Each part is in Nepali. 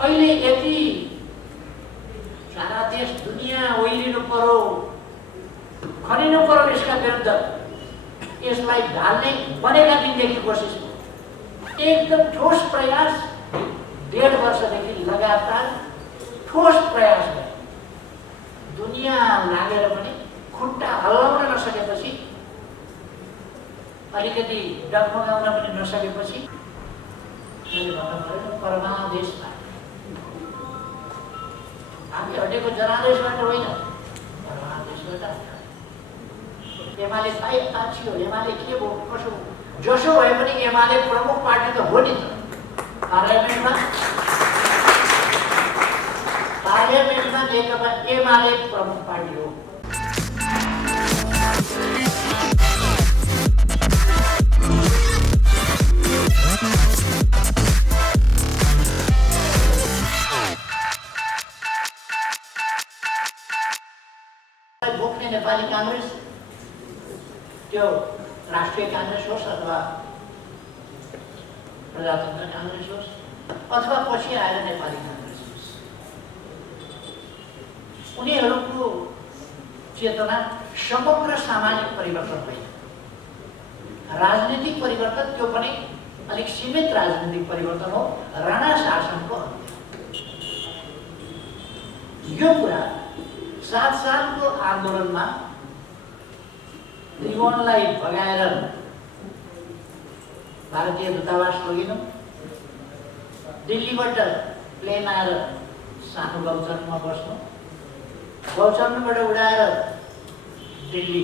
अहिले यति सारा देश दुनियाँ ओइलिनु पर्यो, खनिनु पर्यो यसका विरुद्ध, यसलाई ढाल्ने बनेका दिनदेखि कोसिस एकदम ठोस प्रयास 1.5 वर्षदेखि लगातार ठोस प्रयास भयो। दुनियाँ लागेर पनि खुट्टा हल्लाउन नसकेपछि, अलिकति डगमगाउन पनि नसकेपछि मैले भन्नु पऱ्यो परमादेशमा हामी हटेको जनादेशबाट होइन, परमादेशबाट। एमाले थाहा थियो एमाले के भयो कसो जसो भए पनि एमाले प्रमुख पार्टी त हो नि त। पार्लियामेन्टमा नेकपा एमाले प्रमुख पार्टी हो। बोक्ने नेपाली कांग्रेस त्यो राष्ट्रिय कांग्रेस होस् अथवा प्रजातन्त्र कांग्रेस होस् अथवा पछि आएर नेपाली कांग्रेस होस्, उनीहरूको चेतना समग्र सामाजिक परिवर्तन होइन, राजनीतिक परिवर्तन, त्यो पनि अलिक सीमित राजनीतिक परिवर्तन हो, राणा शासनको अन्त्य। यो कुरा 7 सालको आन्दोलनमा त्रिभुवनलाई भगाएर भारतीय दूतावास लगिनु, दिल्लीबाट प्लेन आएर सानो गौचरमा बस्नु, गौचरबाट उडाएर दिल्ली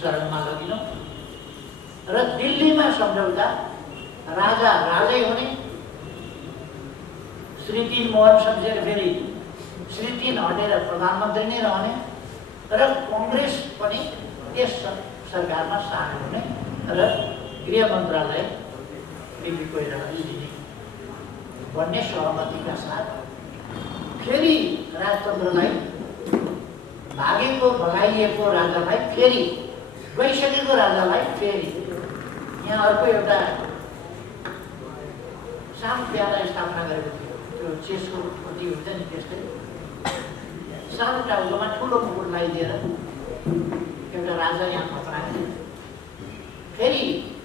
शरणमा लगिनु र दिल्लीमा सम्झौता राजा राजै हुने, श्री 3 मोहन सम्झेर फेरि श्री 3 हटेर प्रधानमन्त्री नै रहने र कांग्रेस पनि यस सरकारमा सामेल हुने र गृह मन्त्रालय बिपी कोइरालाले दिने भन्ने सहमतिका साथ फेरि राजतन्त्रलाई भागेको भगाइएको राजालाई फेरि गइसकेको राजालाई फेरि यहाँ अर्को एउटा सानो प्याला स्थापना गरेको थियो, त्यो चेसको प्रति हुन्छ नि त्यस्तै सानो टाउकोमा ठुलो मुकुट लगाइदिएर एउटा राजा यहाँ खतराए, फेरि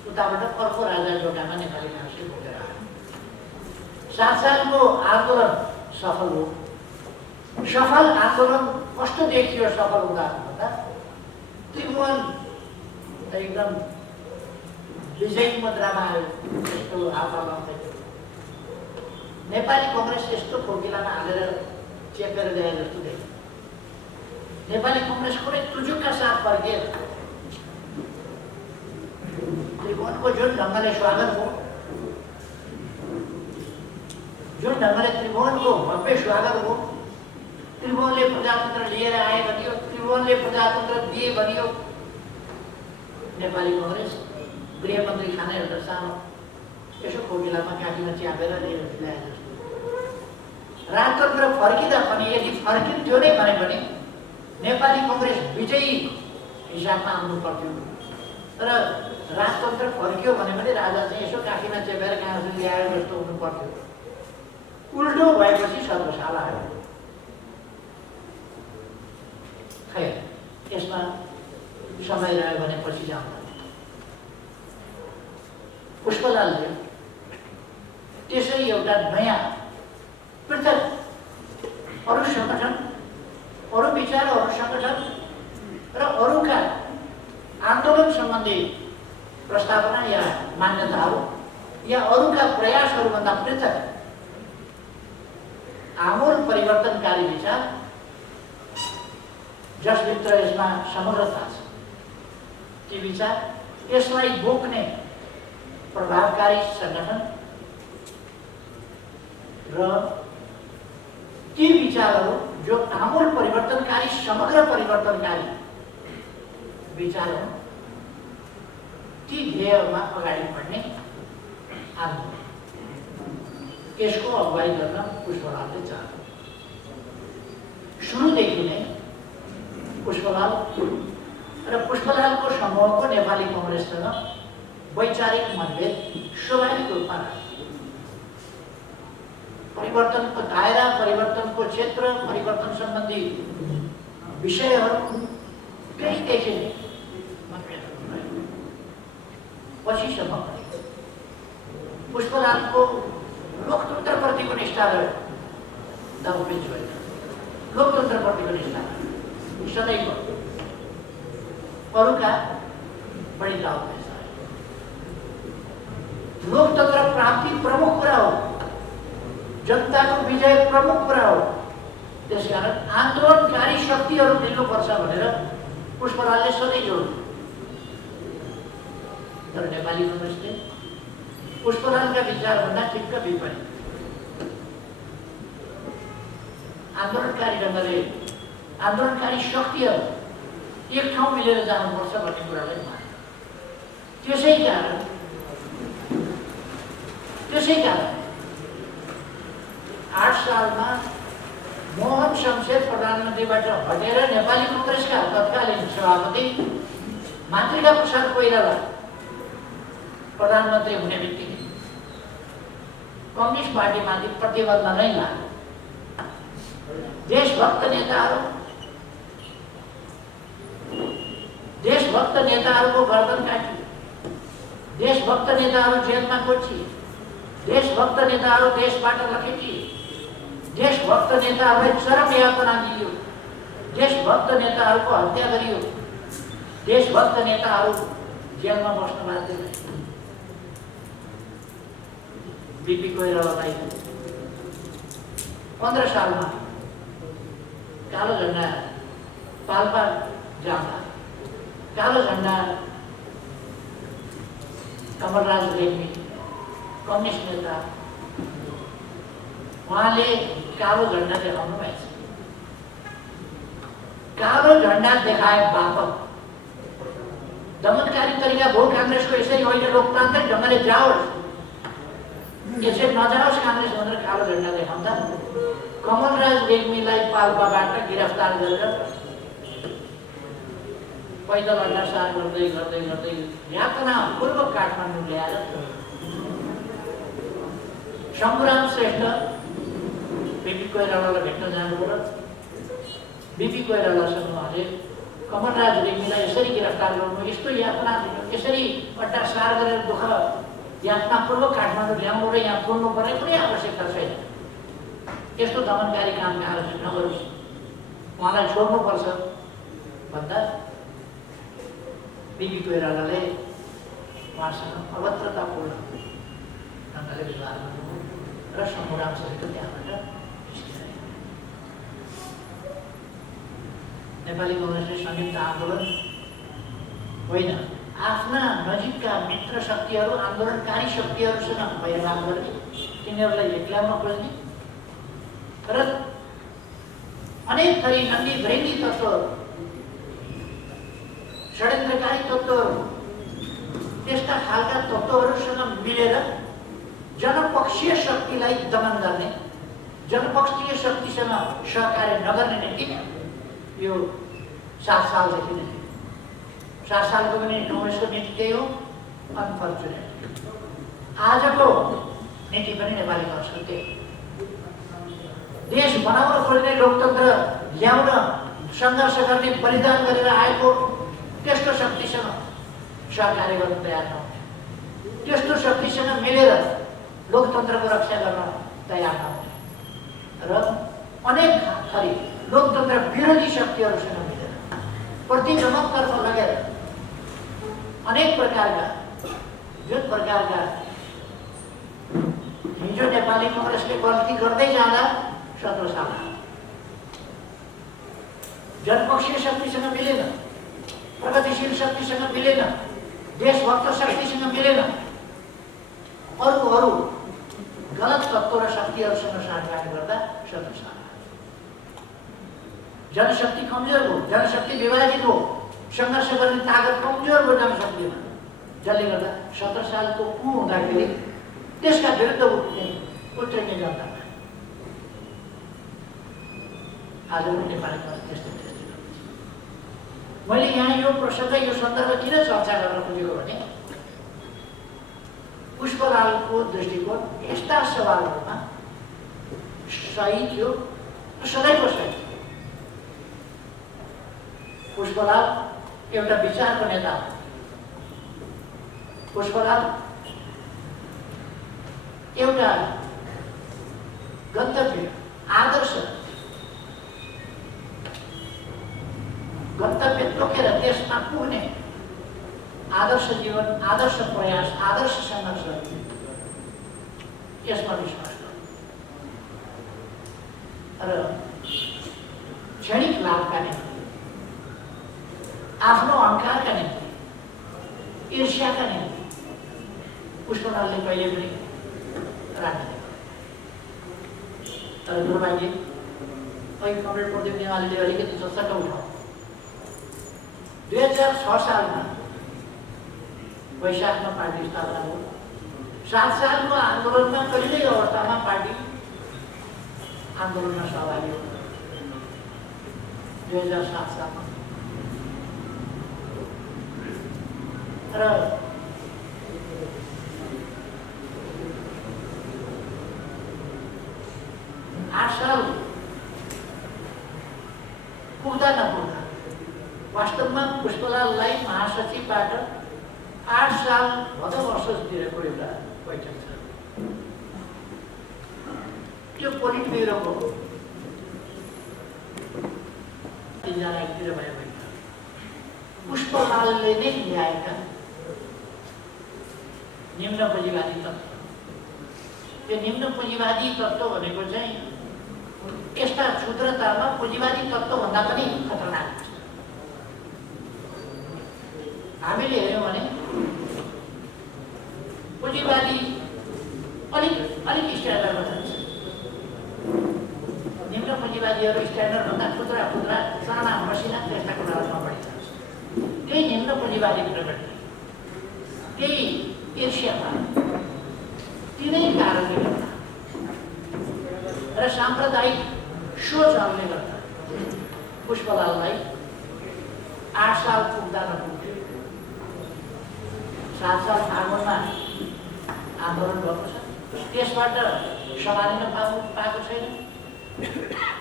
उताबाट अर्को राजा जोगामा नेपाली कांग्रेसले बोकेर आयो। 7 सालको आन्दोलन सफल हो। सफल आन्दोलन कस्तो देखियो सफल हुँदा भन्दा त्रिभुवन एकदम विजयी मुद्रामा आयो, यस्तो हात हल्लाउँदै नेपाली कांग्रेस यस्तो खोकिलामा हालेर चेपेर गए जस्तो देखियो। नेपाली कांग्रेस कुनै तुजुकका साथ फर्किएर त्रिभुवनको जुन ढङ्गले स्वागत हो, जुन ढङ्गले त्रिभुवनको भव्य स्वागत हो, त्रिभुवनले प्रजातन्त्र लिएर आए भनियो, त्रिभुवनले प्रजातन्त्र दिए भनियो, नेपाली कांग्रेस गृहमन्त्री खाने एउटा सानो यसो खोकिलामा काखीमा च्यापेर लिएर ल्याए जस्तो। राजतन्त्र फर्किँदा पनि यदि फर्किन्थ्यो नै भने पनि नेपाली कांग्रेस विजयी हिसाबमा आउनु पर्थ्यो, तर राजतन्त्र फर्कियो भने पनि राजा चाहिँ यसो काखीमा चेपेर कहाँ ल्याएर जस्तो हुनु पर्थ्यो। उल्टो भएपछि सर्वसाल आयो। खैर यसमा समय रह्यो भने पछि जाउँला। पुष्पलालले त्यसै एउटा नयाँ पृथक अरू संगठन, अरू विचार, अरू संगठन र अरूका आन्दोलन सम्बन्धी प्रस्तावना या मान्यताहरू या अरूका प्रयासहरूभन्दा पृथक आमूल परिवर्तनकारी विचार जसभित्र यसमा समग्रता छ, ती विचार, यसलाई बोक्ने प्रभावकारी संगठन र ती विचारहरू जो आमूल परिवर्तनकारी, समग्र परिवर्तनकारी विचार हुन्, ती ध्येयमा अगाडि बढ्ने आन्दोलन, यसको अगुवाई गर्न पुष्पलालले चाहे। सुरुदेखि नै पुष्पलाल र पुष्पलालको समूहको नेपाली कांग्रेससँग वैचारिक मतभेद स्वाभाविक रूपमा रह्यो। परिवर्तनको दायरा, परिवर्तनको क्षेत्र, परिवर्तन सम्बन्धी विषयहरू केही देखिने पछिसम्म पुष्पलालको लोकतन्त्रप्रतिको निष्ठा रह्यो, दाउपेच होइन। लोकतन्त्रप्रतिको निष्ठा सदैव अरूका बढी दाउपेच रह्यो। लोकतन्त्र प्राप्ति प्रमुख कुरा हो, जनताको विजय प्रमुख कुरा हो। त्यसकारण आन्दोलनकारी शक्तिहरू मिल्नुपर्छ भनेर पुष्पलालले सधैँ जोड्नु। तर नेपाली कांग्रेसले पुष्पलालका विचारभन्दा ठिक्क विपरीत आन्दोलनकारी शक्तिहरू एक ठाउँ मिलेर जानुपर्छ भन्ने कुरालाई माने। त्यसै कारण 8 सालमा मोहन शमशेर प्रधानमन्त्रीबाट हटेर नेपाली कांग्रेसका तत्कालीन सभापति मातृका प्रसाद कोइराला प्रधानमन्त्री हुने बित्तिकै कम्युनिस्ट पार्टीमाथि प्रतिबन्ध नै लाग्यो। देशभक्त नेताहरूको गर्दन काटियो, देशभक्त नेताहरू जेलमा कोचिए, देशभक्त नेताहरू देशबाट लखेटिए, देशभक्त नेताहरूलाई चरम यातना दिइयो, देशभक्त नेताहरूको हत्या गरियो, देशभक्त नेताहरू जेलमा बस्न बाध्य भए। बीपी कोइरालालाई 15 सालमा कालो झण्डा पाल्पा जाँदा कालो झण्डा कमलराज रेग्मी कम्युनिस्ट नेता, उहाँले कालो झण्डा देखाउनु भएछ। कालो झण्डा देखाए बापत दमनकारी तरिका भो कांग्रेसको यसरी होइन, लोकतान्त्रिक ढङ्गले जाओस्, यसरी नजाओस् कांग्रेस भनेर कालो झण्डा देखाउँदा कमलराज रेग्मीलाई पाल्पाबाट गिरफ्तार गरेर पैदल अड्डासार गर्दै गर्दै गर्दै यातनापूर्वक काठमाडौँ ल्याएर शम्भुराम श्रेष्ठ बीपी कोइरालालाई भेट्न जानुभयो। बीपी कोइरालासँग उहाँले कमलराज रेग्मीलाई यसरी गिरफ्तार गर्नु, यस्तो यातना यसरी अड्डासार गरेर दुःख यातनापूर्वक काठमाडौँ ल्याउनु र यहाँ पुर्नु पर्ने कुनै आवश्यकता छैन, यस्तो दमनकारी काम नगरोस्, उहाँलाई छोड्नुपर्छ भन्दा बीपी कोइरालाले उहाँसँग अभद्रतापूर्ण ढङ्गले व्यवहार गर्नुभयो र शम्भुराम श्रेष्ठ त्यहाँबाट निस्किरहे। नेपाली कांग्रेसले संयुक्त आन्दोलन होइन, आफ्ना नजिकका मित्र शक्तिहरू, आन्दोलनकारी शक्तिहरूसँग बैरभाग गर्ने, तिनीहरूलाई एक्ल्याउन खोज्ने र अनेक थरी नन्दी भ्रेङ्गी तत्त्वहरू, षड्यन्त्रकारी तत्त्वहरू, त्यस्ता खालका तत्त्वहरूसँग मिलेर जनपक्षीय शक्तिलाई दमन गर्ने, जनपक्षीय शक्तिसँग सहकार्य नगर्ने नीति यो 7 सालदेखि नै 7 सालको पनि कांग्रेसको नीति त्यही हो। अनफर्चुनेट आजको नीति पनि नेपाली कांग्रेसको त्यही हो। देश बनाउन खोज्ने, लोकतन्त्र ल्याउन सङ्घर्ष गर्ने, बलिदान गरेर आएको त्यस्तो शक्तिसँग सहकार्य गर्न तयार नहुने, त्यस्तो शक्तिसँग मिलेर लोकतन्त्रको रक्षा गर्न तयार नहुने र अनेक थरी लोकतन्त्र विरोधी शक्तिहरूसँग मिलेर प्रतिगमनतर्फ लगेर अनेक प्रकारका जुन प्रकारका हिजो नेपाली कांग्रेसले गल्ती गर्दै जाँदा 17 साल जनपक्षीय शक्तिसँग मिलेन, प्रगतिशील शक्तिसँग मिलेन, देशभक्त शक्तिसँग मिलेन, अरू गलत तत्त्व र शक्तिहरूसँग साथगाठ गर्दा 17 साल जनशक्ति कमजोर हो, जनशक्ति विभाजित हो, सङ्घर्ष गर्ने ताकत कमजोर हो जनशक्तिमा, जसले गर्दा 17 सालको कु हुँदाखेरि त्यसका विरुद्ध उत्रिने जनता आज पनि नेपाली कांग्रेस त्यस्तै मैले यहाँ यो प्रसङ्ग, यो सन्दर्भ किन चर्चा गर्न खोजेको भने पुष्पलालको दृष्टिकोण यस्ता सवालहरूमा सही थियो र सधैँको सही थियो। पुष्पलाल एउटा विचारको नेता हो। पुष्पलाल एउटा गन्तव्य आदर्श गन्तव्य तोकेर देशमा पुग्ने आदर्श जीवन, आदर्श प्रयास, आदर्श सङ्घर्ष यसमा विश्वास गर्छ। र क्षणिक लाभका निम्ति, आफ्नो अहङ्कारका निम्ति, ईर्ष्याका निम्ति पुष्पलालले कहिले पनि राजनीति गरेन। तर दुर्भाग्य अहिले कमरेड प्रदीप नेवालीले अलिकति चर्चाको उठाउ 2006 सालमा वैशाखमा पार्टी स्थापना भयो। 7 सालको आन्दोलनमा कहिल्यै अवस्थामा पार्टी आन्दोलनमा सहभागी हो। 2007 सालमा र 8 साल पुग्दा नपुग्दा वास्तवमा पुष्पलाललाई महासचिवबाट 8 साल भदौ वर्षतिरको एउटा बैठक छ। त्यो पोलिट ब्युरोको 3 जना एकतिर भयो बैठक। पुष्पलालले नै ल्याएका निम्न पुँजीवादी तत्त्व, त्यो निम्न पुँजीवादी तत्त्व भनेको चाहिँ यस्ता क्षुद्रतामा पुँजीवादी तत्त्वभन्दा पनि खतरनाक हुन्छ। हामीले हेऱ्यौँ भने पुँजीवादी अलिक स्ट्यान्डर्डमा जान्छ। निम्न पुँजीवादीहरू स्ट्यान्डर्डभन्दा खुद्रा खुद्रा साना मसिना त्यस्ता कुराहरूमा बढी जान्छ। त्यही निम्न पुँजीवादी प्रवृत्ति, त्यही ईर्ष्यामा, तिनै कारणले गर्दा र साम्प्रदायिक सोचहरूले गर्दा पुष्पलाललाई 8 साल पुग्दा नपुग्थ्यो। 7 साल फागुनमा आन्दोलन भएको छ, त्यसबाट सम्हालिन पाएको छैन।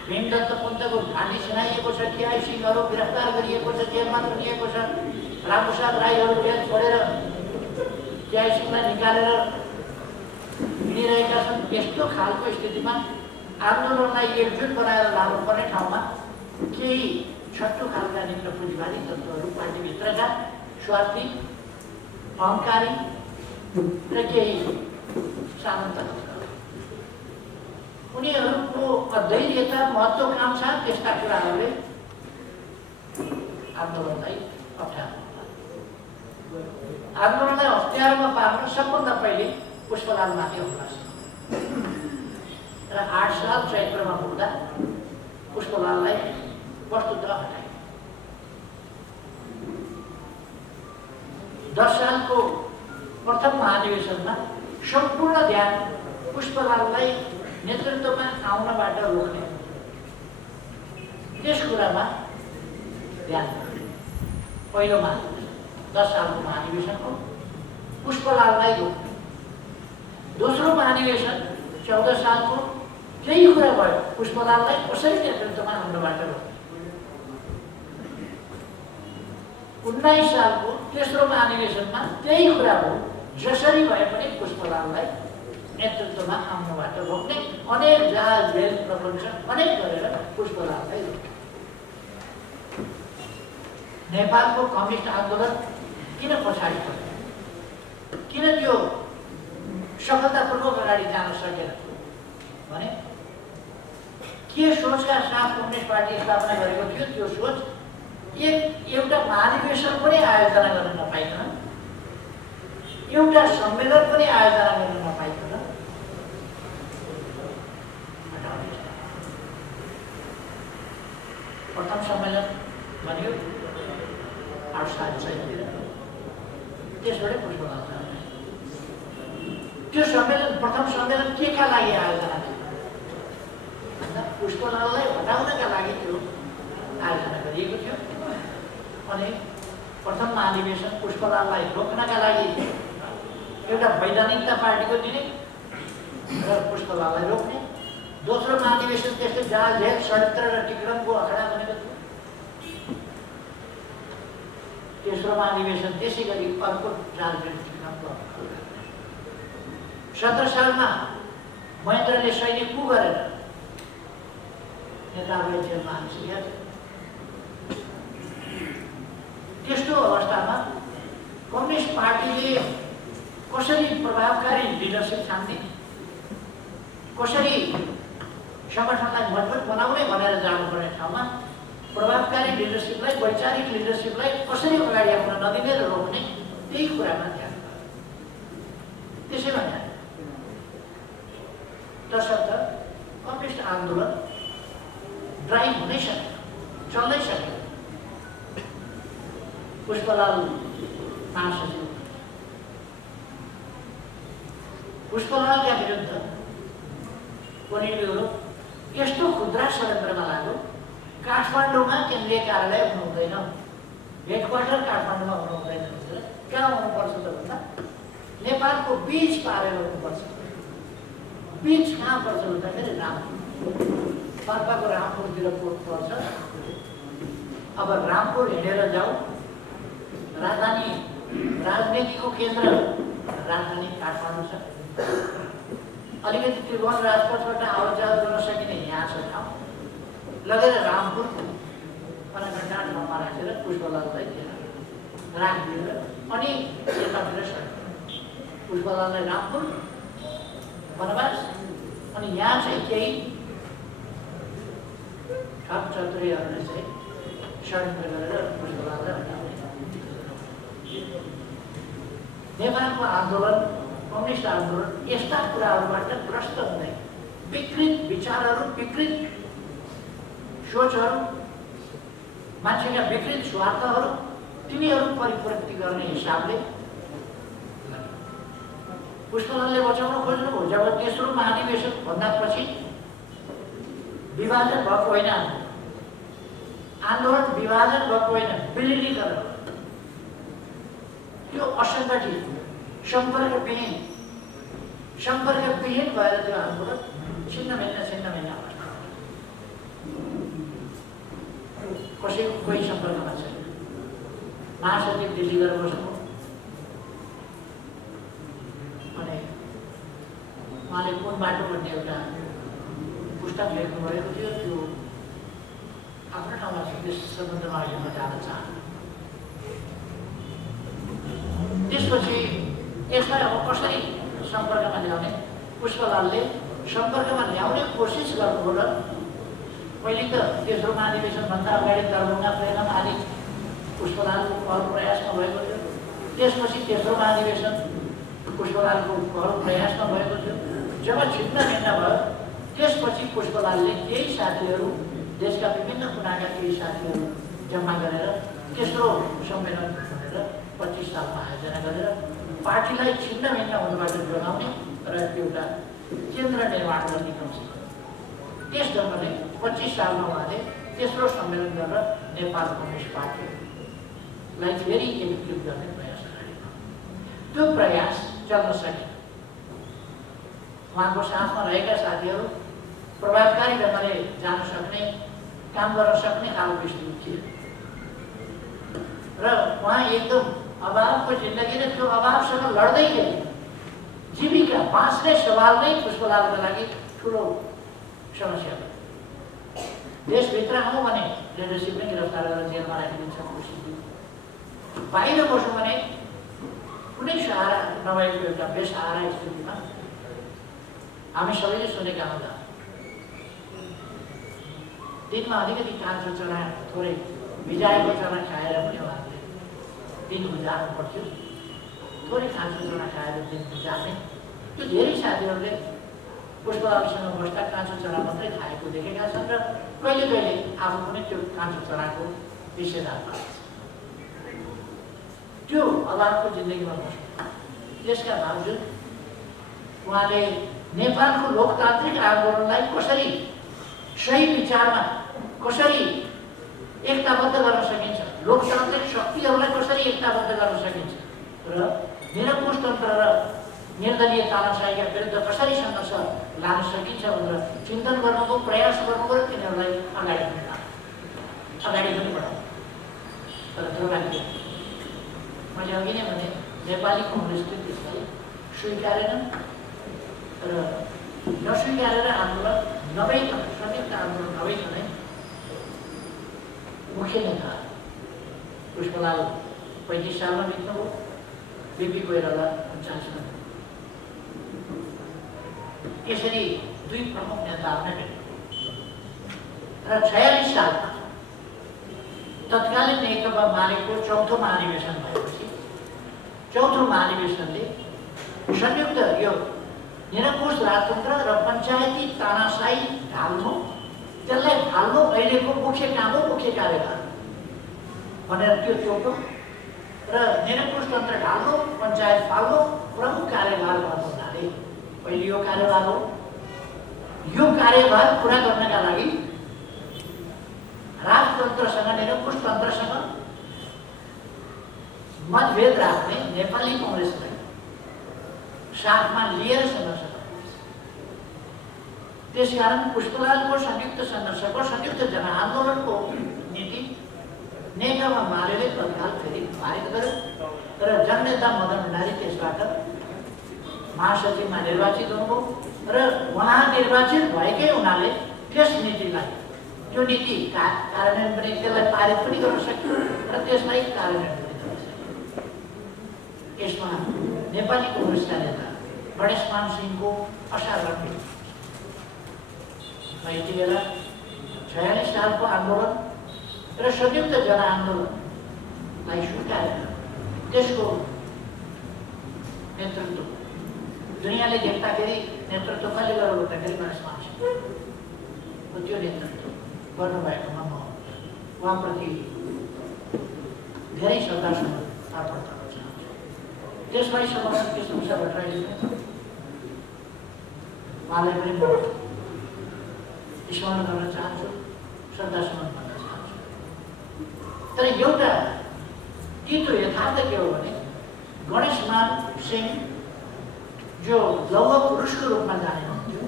भीमदत्त पन्तको घाँटी सुनाइएको छ, केआई सिंहहरू गिरफ्तार गरिएको छ, जेलमा थुनिएको छ। रामप्रसाद राईहरू जेल छोडेर केआई सिंहलाई निकालेर हिँडिरहेका छन्। यस्तो खालको स्थितिमा आन्दोलनलाई एकजुट बनाएर लानुपर्ने ठाउँमा केही छट्टु खालका निम्न पुँजीवादी तत्त्वहरू, पार्टीभित्रका स्वार्थी, अहङ्कारी र केही सामन्त उनीहरूको अधैर्यता, महत्त्वाकांक्षा, त्यस्ता कुराहरूले आन्दोलनलाई अप्ठ्यारो आन्दोलनलाई अप्ठ्यारोमा पार्न सबभन्दा पहिले पुष्पलालमाथि हमला छ। र 8 साल चैत्रमा पुग्दा पुष्पलाललाई वस्तुतः हटाए। 10 सालको प्रथम महाधिवेशनमा सम्पूर्ण ध्यान पुष्पलाललाई नेतृत्वमा आउनबाट रोक्ने त्यस कुरामा ध्यान दियो। पहिलो महाधिवेशन 10 सालको महाधिवेशनको पुष्पलाललाई रोक्ने। दोस्रो महाधिवेशन 14 सालको त्यही कुरा भयो, पुष्पलाललाई कसरी नेतृत्वमा आउनबाट रोक्ने। 19 सालको तेस्रो महाधिवेशनमा त्यही कुरा हो, जसरी भए पनि पुष्पलाललाई नेतृत्वमा आउनबाट रोक्ने। अनेक जहाज, रेल, प्रपञ्च अनेक गरेर पुष्पलाललाई रोक्ने। नेपालको कम्युनिस्ट आन्दोलन किन पछाडि पर्यो, किन त्यो सफलतापूर्वक अगाडि जान सकेन भने के सोचका साथ कम्युनिस्ट पार्टी स्थापना गरेको थियो। त्यो सोच एउटा महाधिवेशन पनि आयोजना गर्न नपाइकन, एउटा सम्मेलन पनि आयोजना गर्न नपाइकन प्रथम सम्मेलन भन्यो 8 साल चैतिर, त्यसबाटै पुष्पलाल त्यो सम्मेलन, प्रथम सम्मेलन के का लागि आयोजना थियो भन्दा पुष्पलाललाई हटाउनका लागि त्यो आयोजना गरिएको थियो। अनि प्रथम महाधिवेशन पुष्पलाललाई रोक्नका लागि एउटा वैधानिकता पार्टीको दिने र पुष्पलाललाई रोक्ने दोस्रो महाधिवेशन त्यस्तै जालझेल षड्यन्त्र र टिक्रमको अखडा बनेको थियो। तेस्रो महाधिवेशन त्यसै गरी अर्को जालझेल टिक्रमको अखडा। 17 सालमा महेन्द्रले सैनिक कु गरेर नेताहरूलाई जेलमा हालिसकेका थिए। त्यस्तो अवस्थामा कम्युनिस्ट पार्टीले कसरी प्रभावकारी लिडरसिप छान्ने, कसरी संगठनलाई मजबुत बनाउने भनेर जानुपर्ने ठाउँमा प्रभावकारी लिडरसिपलाई, वैचारिक लिडरसिपलाई कसरी अगाडि आउन नदिने र रोक्ने, त्यही कुरामा ध्यान दियो। त्यसैमा ध्यान तसर्थ कम्युनिस्ट आन्दोलन ड्राइभ हुनै सक्यो, चल्नै सक्यो। पुष्पलाल महासचिव, पुष्पलालका विरुद्ध उनीहरू यस्तो खुद्रा षड्यन्त्रमा लाग्यो। काठमाडौँमा केन्द्रीय कार्यालय हुनु हुँदैन, हेडक्वार्टर काठमाडौँमा हुनु हुँदैन, कहाँ हुनुपर्छ त भन्दा नेपालको बीच पारेर हुनुपर्छ। बीच कहाँ पर्छ भन्दाखेरि रामपुर, पाल्पाको रामपुरतिर पर्छ। अब रामपुर हिँडेर जाऊ, राजधानी राजनीतिको केन्द्र राजधानी काठमाडौँ छ। अलिकति त्रिभुवन राजपथबाट आवाजाही गर्न सकिने यहाँ छ ठाउँ, लगेर रामपुर आधा घन्टा ठाउँमा राखेर पुष्पलाललाई राखिदिएर अनि यतातिर सर पुष्पलाललाई रामपुर वनवास, अनि यहाँ चाहिँ केही ठग चतुरीहरूले चाहिँ षड्यन्त्र गरेर पुष्पलाललाई हटाउने। नेपालको आन्दोलन, कम्युनिस्ट आन्दोलन यस्ता कुराहरूबाट ग्रस्त हुँदै विकृत विचारहरू, विकृत सोचहरू, मान्छेका विकृत स्वार्थहरू, तिनीहरू परिपूर्ति गर्ने हिसाबले पुष्पलालले बचाउन खोज्नुभयो। जब तेस्रो महाधिवेशन भन्दा पछि विभाजन भएको होइन, आन्दोलन विभाजन भएको होइन, विलिनीकरण, त्यो असङ्गठित सम्पर्कविहीन भएर त्यो आन्दोलन छिन्न भिन्न अवस्था, कसैको कोही सम्पर्कमा छैन। महासचिव दिल्ली गएर बस्नु भने उहाँले कुन बाटो भन्ने एउटा पुस्तक लेख्नु भएको थियो, त्यो आफ्नो ठाउँमा छ, त्यस सम्बन्धमा अहिले म जान चाहन्छु। त्यसपछि यसलाई अब कसरी सम्पर्कमा ल्याउने, पुष्पलालले सम्पर्कमा ल्याउने कोसिस गर्नुभयो र पहिले त तेस्रो महाधिवेशनभन्दा अगाडि दरभङ्गा प्रेरणा आदि पुष्पलालको पहल प्रयासमा भएको थियो। त्यसपछि तेस्रो महाधिवेशन पुष्पलालको पहल प्रयासमा भएको थियो। जब छिन्न भिन्न भयो त्यसपछि पुष्पलालले केही साथीहरू, देशका विभिन्न कुनाका केही साथीहरू जम्मा गरेर तेस्रो सम्मेलन भनेर 25 सालमा आयोजना गरेर पार्टीलाई छिन्न भिन्न हुनबाट जोगाउने र एउटा केन्द्र निर्माण गर्ने कोसिस गर्यो। त्यस ढङ्गले 25 सालमा उहाँले तेस्रो सम्मेलन गरेर नेपाल कम्युनिस्ट पार्टीलाई फेरि एकीकृत गर्ने प्रयास गरे। त्यो प्रयास चल्न सकेन। उहाँको साथमा रहेका साथीहरू प्रभावकारी ढङ्गले जान सक्ने, काम गर्न सक्ने खालको विस्तृत थिए र उहाँ एकदम अभावको जिन्दगी र त्यो अभावसँग लड्दै गए। जीविका बाँच्ने सवाल नै पुष्पलालको लागि ठुलो समस्या हो। देशभित्र आउँ भने लिडरसिप नै गिरफ्तार गरेर जेलमा राखिदिन्छ, बाहिर बस्नु भने कुनै सहारा नभएको एउटा बेसहारा स्थितिमा हामी सबैले सुनेका हुँदा दिनमा अलिकति काँचो चना, थोरै भिजाएको चना खाएर पनि उहाँहरूले दिन गुजार्नु पर्थ्यो। थोरै काँचो चना खाएर दिन गुजार्ने, त्यो धेरै साथीहरूले पुष्पलालसँग बस्दा काँचो चना मात्रै खाएको देखेका छन् र कहिले कहिले आफू पनि त्यो काँचो चनाको हिस्सेदार भएको छ। त्यो अभावको जिन्दगीमा बस्नु, त्यसका बावजुद उहाँले नेपालको लोकतान्त्रिक आन्दोलनलाई कसरी सही विचारमा कसरी एकताबद्ध गर्न सकिन्छ, लोकतान्त्रिक शक्तिहरूलाई कसरी एकताबद्ध गर्न सकिन्छ र निरङ्कुश तन्त्र र निर्दलीय तानाशाहीका विरुद्ध कसरी सङ्घर्ष लान सकिन्छ भनेर चिन्तन गर्नुको प्रयास गर्नुको तिनीहरूलाई अगाडि पनि बढाउनु। तर दुर्भाग्य मैले अघि नै भने नेपाली कङ्ग्रेसले त्यसलाई स्वीकारेन र नस्वीकारेर आन्दोलन नभइकन संयुक्त आन्दोलन नभइकनै मुख्य नेता पुष्पलाल 35 सालमा बित्नुभयो, बिपी कोइराला 49 मा। यसरी दुई प्रमुख नेताहरू नै भेट्नुभयो र 46 सालमा तत्कालीन नेकपा मालेको चौथो महाधिवेशन भएपछि चौथो महाधिवेशनले संयुक्त यो निरङ्कुश राजतन्त्र र पञ्चायती तानाशाही ढाल्नु, त्यसलाई ढाल्नु अहिलेको मुख्य काम हो, मुख्य कार्यभार भनेर त्यो चौथो र निरङ्कुश तन्त्र ढाल्नु, पञ्चायत पाल्नु प्रमुख कार्यभार गर्नु हुनाले पहिले यो कार्यभार हो। यो कार्यभार पुरा गर्नका लागि राजतन्त्रसँग निरङ्कुश तन्त्रसँग मतभेद राख्ने नेपाली कङ्ग्रेसलाई साथमा लिएर सङ्घर्ष गर्नुपर्छ। त्यसकारण पुष्पलालको संयुक्त सङ्घर्षको संयुक्त जनआन्दोलनको नीति नेकपा माले तत्काल फेरि पारित गर्यो र जननेता मदन भण्डारी त्यसबाट महासचिवमा निर्वाचित हुनुभयो र उहाँ निर्वाचित भएकै हुनाले त्यस नीतिलाई त्यो नीति कार्यान्वयन पनि त्यसलाई पारित पनि गर्न सक्यो र त्यसलाई कार्यान्वयन पनि गर्न सक्यो। यसमा नेपाली कङ्ग्रेसका नेता गणेशमान सिंहको असाधारण यति बेला 46 सालको आन्दोलन र संयुक्त जनआन्दोलनलाई स्वीकारेर त्यसको नेतृत्व दुनियाँले देख्दाखेरि नेतृत्व कसले गर्यो भन्दाखेरि गणेशमान सिंहको त्यो नेतृत्व गर्नुभएकोमा म उहाँप्रति धेरै श्रद्धासम्म अर्पण गर्न चाहन्छु। त्यसलाई समर्थन कृष्ण भट्टराईले उहाँलाई पनि म स्मरण गर्न चाहन्छु, श्रद्धासम्म भन्न चाहन्छु। तर एउटा तितो यथार्थ के हो भने गणेशमान सिंह जो लौह पुरुषको रूपमा जानिनुहुन्थ्यो,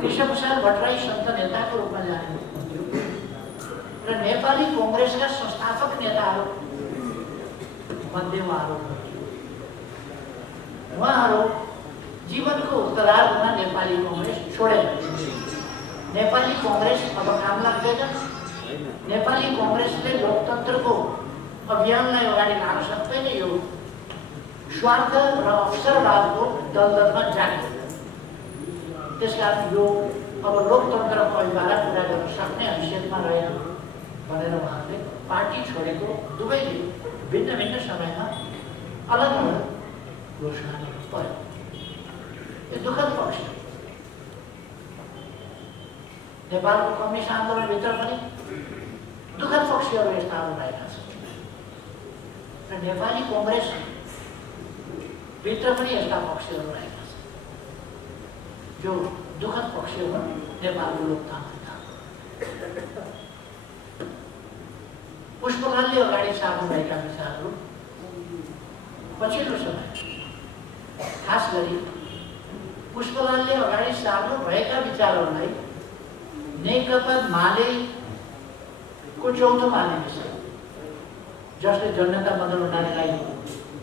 कृष्णप्रसाद भट्टराई सन्त नेताको रूपमा जानिनुहुन्थ्यो र नेपाली कङ्ग्रेसका संस्थापक नेताहरू मध्ये उहाँहरू जीवनको उत्तरार्धमा नेपाली कङ्ग्रेस छोडेर नेपाली कङ्ग्रेस अब काम लाग्दैन, नेपाली कङ्ग्रेसले लोकतन्त्रको अभियानलाई अगाडि लान सक्दैन, यो स्वार्थ र अवसरवादको दलदलमा जाने। त्यसकारण यो अब लोकतन्त्रको अभियानलाई पुरा गर्न सक्ने हैसियतमा रहेन भनेर उहाँले पार्टी छोडेको दुवैले भिन्न भिन्न समयमा अलग अलग घोषणा गर्नु पर्यो। यो दुःखद पक्ष नेपालको कम्युनिस्ट आन्दोलनभित्र पनि दुःखद पक्षहरू यस्ता रहेका छन् र नेपाली कङ्ग्रेस भित्र पनि यस्ता पक्षहरू रहेका छन् जो दुःखद पक्ष हो नेपालको लोकतान्त्रिक। पुष्पलालले अगाडि सार्नुभएका विचारहरू पछिल्लो समय खास गरी पुष्पलालले अगाडि सार्नुभएका विचारहरूलाई नेकपा मालेको चौथो महाधिवेशन जसले जननेता मदन भण्डारीलाई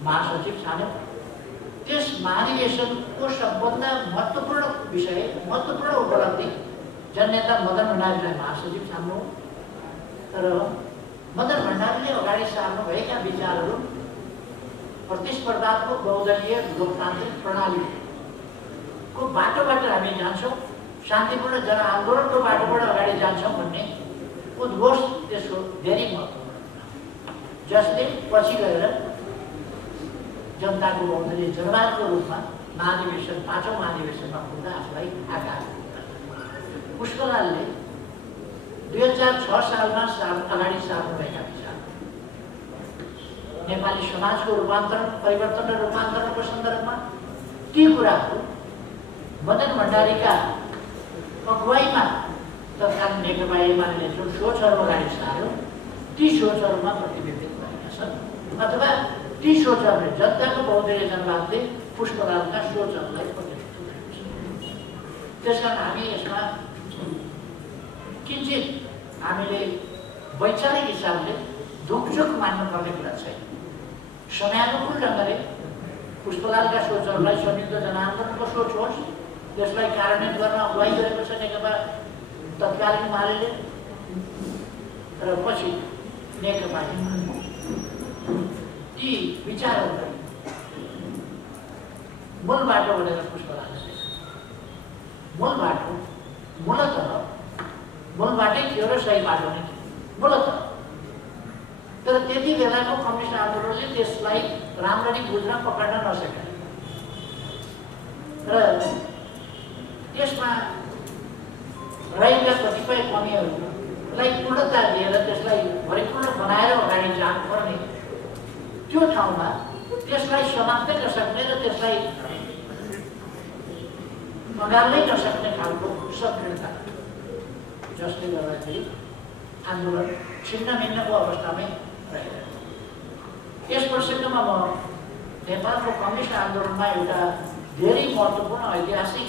महासचिव छान्यो, त्यस महाधिवेशनको सबभन्दा महत्त्वपूर्ण विषय, महत्त्वपूर्ण उपलब्धि जननेता मदन भण्डारीलाई महासचिव छान्नु र मदन भण्डारीले अगाडि सार्नुभएका विचारहरू प्रतिस्पर्धात्मक बहुदलीय लोकतान्त्रिक प्रणालीको बाटोबाट हामी जान्छौँ, शान्तिपूर्ण जनआन्दोलनको बाटोबाट अगाडि जान्छौँ भन्ने उद्घोष त्यसको धेरै महत्त्वपूर्ण, जसले पछि गएर जनताको बहुदलीय जनवादको रूपमा महाधिवेशन, पाँचौँ महाधिवेशनमा पुग्दा आफूलाई आकार दिन्छ। पुष्पलालले 2006 सालमा अगाडि सार्नुभएका विचार नेपाली समाजको रूपान्तरण, परिवर्तन र रूपान्तरणको सन्दर्भमा ती कुराहरू मदन भण्डारीका अगुवाईमा तत्कालीन नेकपा एमाले जुन सोचहरू अगाडि सार्यो ती सोचहरूमा प्रतिबिम्बित भएका छन् अथवा ती सोचहरूले जनताको बहुदलीय जनवादले पुष्पलालका सोचहरूलाई प्रतिनिधित्व गरेको छ। त्यसकारण हामी यसमा किञ्चित हामीले वैचारिक हिसाबले धुकझुक मान्नुपर्ने कुरा छैन। समयानुकूल ढङ्गले पुष्पलालका सोचहरूलाई संयुक्त जनआन्दोलनको सोच होस्, त्यसलाई कार्यान्वयन गर्न अगुवाई गरेको छ नेकपा तत्कालीन माले र पछि नेकपा एमाले। ती विचारहरूलाई मूल बाटो भनेर पुष्पलालले मूल बाटो मूल बाटै थियो र सही बाटो नै थियो मूलतः। तर त्यति बेलाको कम्युनिस्ट आन्दोलनले त्यसलाई राम्ररी बुझ्न पक्राउन नसके र त्यसमा रहेका कतिपय कमीहरूलाई पूर्णता दिएर त्यसलाई परिपूर्ण बनाएर अगाडि जानुपर्ने त्यो ठाउँमा त्यसलाई समात्नै नसक्ने र त्यसलाई अगाल्नै नसक्ने खालको सक्रियता जसले गर्दाखेरि आन्दोलन छिन्न भिन्नको अवस्थामै रहेको। यस प्रसङ्गमा म नेपालको कम्युनिस्ट आन्दोलनमा एउटा धेरै महत्त्वपूर्ण ऐतिहासिक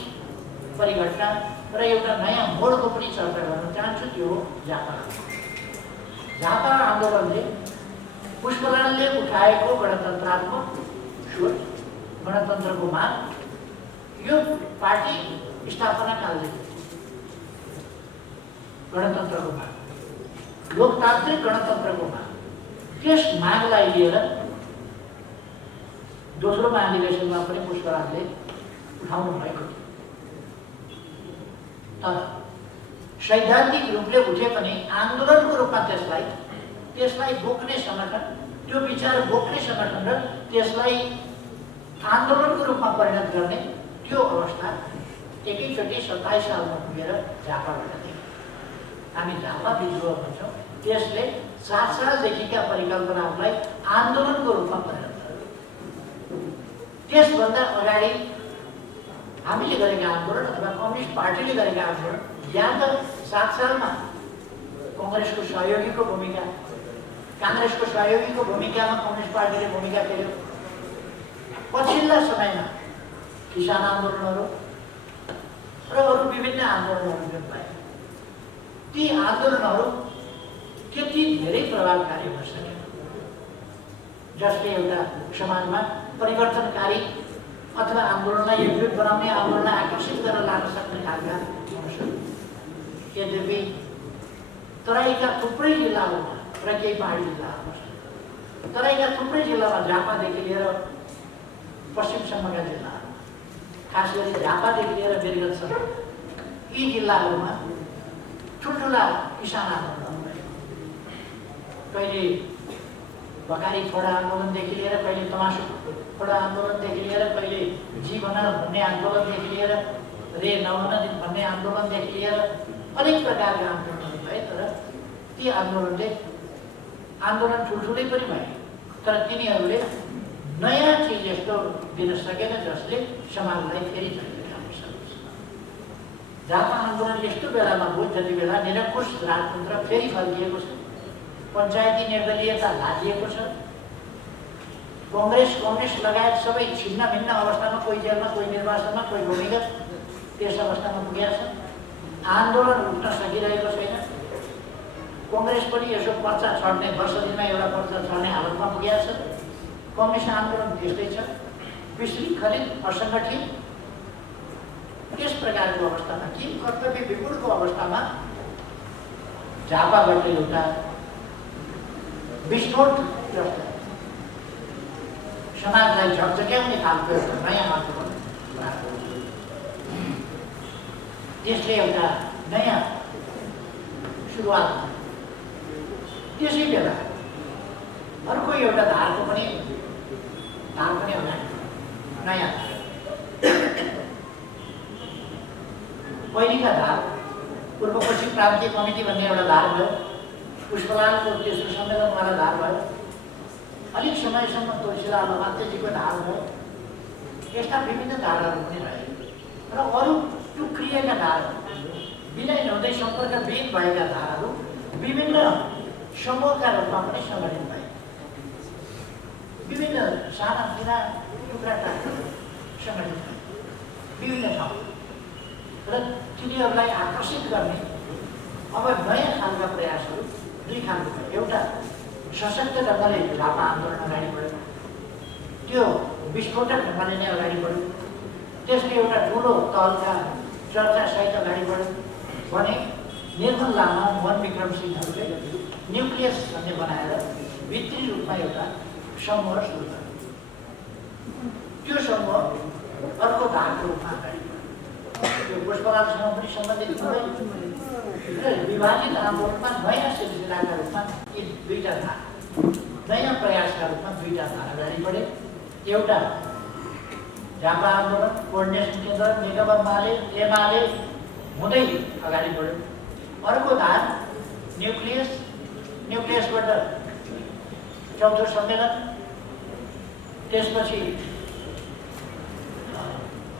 परिघटना र एउटा नयाँ मोडको पनि चर्चा गर्न चाहन्छु। त्यो हो झापा आन्दोलनले पुष्पलालले उठाएको गणतन्त्रात्मक सोच, गणतन्त्रको माग, यो पार्टी स्थापना कालले गणतन्त्रको माग, लोकतान्त्रिक गणतन्त्रको माग, त्यस मागलाई लिएर दोस्रो महाधिवेशनमा पनि पुष्पलालले उठाउनु भएको थियो। तर सैद्धान्तिक रूपले उठे पनि आन्दोलनको रूपमा त्यसलाई बोक्ने संगठन, त्यो विचार बोक्ने संगठन र त्यसलाई आन्दोलनको रूपमा परिणत गर्ने त्यो अवस्था एकैचोटि 27 सालमा पुगेर झापाबाट थियो। हामी झापा विद्रोह भन्छौँ। त्यसले 7 सालदेखिका परिकल्पनाहरूलाई आन्दोलनको रूपमा परिणत गर्यो। त्यसभन्दा अगाडि हामीले गरेका आन्दोलन अथवा कम्युनिस्ट पार्टीले गरेका आन्दोलन या त 7 सालमा कङ्ग्रेसको सहयोगीको भूमिका, काङ्ग्रेसको सहयोगीको भूमिकामा कम्युनिस्ट पार्टीले भूमिका खेल्यो। पछिल्ला समयमा किसान आन्दोलनहरू र अरू विभिन्न आन्दोलनहरू जुन भए, ती आन्दोलनहरू त्यति धेरै प्रभावकारी हुन सकेन जसले एउटा समाजमा परिवर्तनकारी अथवा आन्दोलनलाई एकजुट बनाउने, आन्दोलनलाई आकर्षित गरेर लान सक्ने खालका हुन सक्यो। यद्यपि तराईका थुप्रै जिल्लाहरूमा र केही पहाडी जिल्लाहरूमा, तराईका थुप्रै जिल्लामा झापादेखि लिएर पश्चिमसम्मका जिल्लाहरू, खास गरी झापादेखि लिएर वीरगञ्जसम्म, यी जिल्लाहरूमा ठुल्ठुला किसान आन्दोलनहरू भयो। कहिले बकारी छोडा आन्दोलनदेखि लिएर, कहिले तमासु छोडा आन्दोलनदेखि लिएर, कहिले जीवन भन्ने आन्दोलनदेखि लिएर, रे नवन भन्ने आन्दोलनदेखि लिएर अनेक प्रकारका आन्दोलनहरू भए। तर ती आन्दोलन ठुल्ठुलै पनि भए, तर तिनीहरूले नयाँ चिज यस्तो दिन सकेन जसले समाजलाई फेरि ल्याउन सकोस्। झापा आन्दोलन यस्तो बेलामा भयो जति बेला निरङ्कुश राजतन्त्र फेरि फर्किएको छ, पञ्चायती निर्दलीयता लादिएको छ, कङ्ग्रेस लगायत सबै छिन्न भिन्न अवस्थामा, कोही जेलमा, कोही निर्वाचनमा, कोही भूमिगत, त्यस अवस्थामा पुगेको छ। आन्दोलन उठ्न सकिरहेको छैन। कङ्ग्रेस पनि यसो पर्चा छड्ने, वर्ष दिनमा एउटा पर्चा छड्ने हालतमा पुगेको छ। कम्युनिस्ट आन्दोलन त्यस्तै छ, विशृङ्खलित, असङ्गठित। त्यस प्रकारको अवस्थामा कि कर्तव्य विपुलको अवस्थामा झापाबाट एउटा विस्फोट जस्तो समाजलाई झकझक्याउने खालको एउटा नयाँ आन्दोलन, त्यसले एउटा नयाँ सुरुवात। त्यसै बेला अर्को एउटा धारको पनि होला, नयाँ पहिलेका धार, पूर्व पश्चिम प्रान्तीय कमिटी भन्ने एउटा धार भयो, पुष्पलालको तेस्रो सम्मेलनवाला धार भयो, अलिक समयसम्म तुलसीलाल अमात्यजीको धार भयो। यस्ता विभिन्न धारहरू पनि रहे र अरू टुक्रिएका धारहरू, विलय हुँदै सम्पर्कविहीन भएका धारहरू विभिन्न समूहका रूपमा पनि सङ्गठित भए। विभिन्न साना ठुला टुक्रा सङ्गठित विभिन्न ठाउँ र तिनीहरूलाई आकर्षित गर्ने अब नयाँ खालका प्रयासहरू दुई खालको भयो। एउटा सशक्त ढङ्गले झापा आन्दोलन अगाडि बढ्यो, त्यो विस्फोटक ढङ्गले नै अगाडि बढ्यो। त्यसले एउटा ठुलो तहलका चर्चासहित अगाडि बढ्यो भने निर्मल लामा, मोहन विक्रम सिंहहरूले न्युक्लियस भन्ने बनाएर भित्री रूपमा एउटा समूह सुरु गर्यो। त्यो समूह अर्को धारको रूपमा अगाडि बढ्यो। त्यो पुष्पलालसँग पनि सम्बन्धित हुँदै विभाजित आन्दोलनमा नयाँ सिलसिलाका रूपमा यी दुईटा धार, नयाँ प्रयासका रूपमा दुईटा धार अगाडि बढे। एउटा झापा आन्दोलन, कोअर्डिनेसन केन्द्र, नेकपा एमाले हुँदै अगाडि बढ्यो। अर्को धार न्युक्लियसबाट चौथो सम्मेलन, त्यसपछि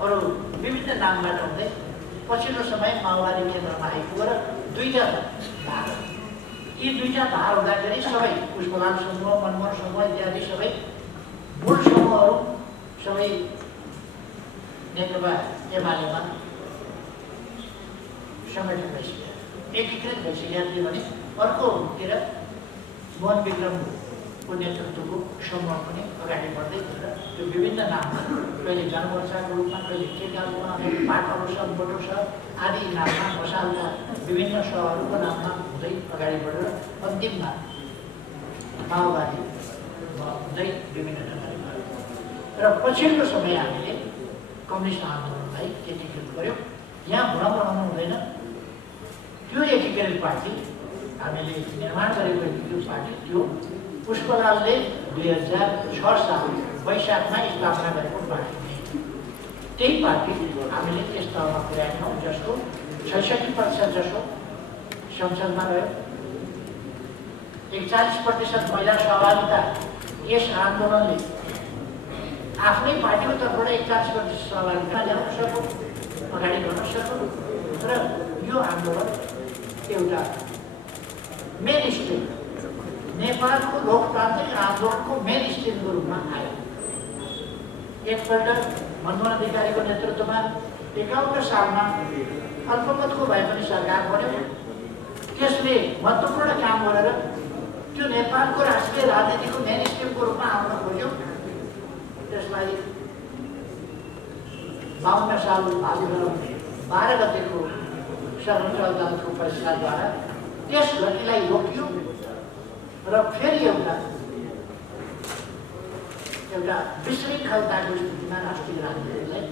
अरू विभिन्न नामबाट हुँदै पछिल्लो समय माओवादी केन्द्रमा आइपुगेर दुईटा धार। यी दुईटा धार हुँदाखेरि सबै पुष्पलाल समूह, मनमोहन समूह इत्यादि सबै मूल समूहहरू सबै नेकपा एमालेमा समेटित भइसक्यो, एकीकृत भइसकेका थिए भने अर्कोतिर मोहन विक्रमको नेतृत्वको समूह पनि अगाडि बढ्दै थियो। त्यो विभिन्न नाममा, कहिले जनमोर्चाको रूपमा, कहिले केका रूपमा, पाटहरू छ, बोटो छ आदि नाममा, मसालका विभिन्न सहरहरूको नाममा हुँदै अगाडि बढेर अन्तिममा माओवादी हुँदै विभिन्न ढङ्गले गयो। र पछिल्लो समय हामीले कम्युनिस्ट आन्दोलनलाई एकीकृत गर्यो। यहाँ भुवा बनाउनु हुँदैन। त्यो एकीकृत पार्टी हामीले निर्माण गरेको एकीकृत पार्टी त्यो पुष्पलालले 2006 साल वैशाखमा स्थापना गरेको पार्टी नै। त्यही पार्टी हामीले त्यस तहमा पुर्याएनौँ जसको 66% जसो संसदमा रह्यो। 41% महिला सहभागिता यस आन्दोलनले आफ्नै पार्टीको तर्फबाट 41% सहभागिता ल्याउन सक्यो, अगाडि बढ्न सक्यो। र यो आन्दोलन एउटा मेन स्ट्रिम, नेपालको लोकतान्त्रिक आन्दोलनको मेन स्ट्रिमको रूपमा आयो। एकपल्ट मनमोहन अधिकारीको नेतृत्वमा 51 सालमा अल्पमतको भए पनि सरकार बन्यो। त्यसले महत्त्वपूर्ण काम गरेर त्यो नेपालको राष्ट्रिय राजनीतिको मेन स्ट्रिमको रूपमा आउन खोज्यो। त्यसलाई 52 साल भादो 12 गतेको सर्वोच्च अदालतको फैसलाद्वारा त्यस गतिलाई रोकियो र फेरि एउटा विशृङ्खलताको स्थितिमा राष्ट्रिय राजनीतिलाई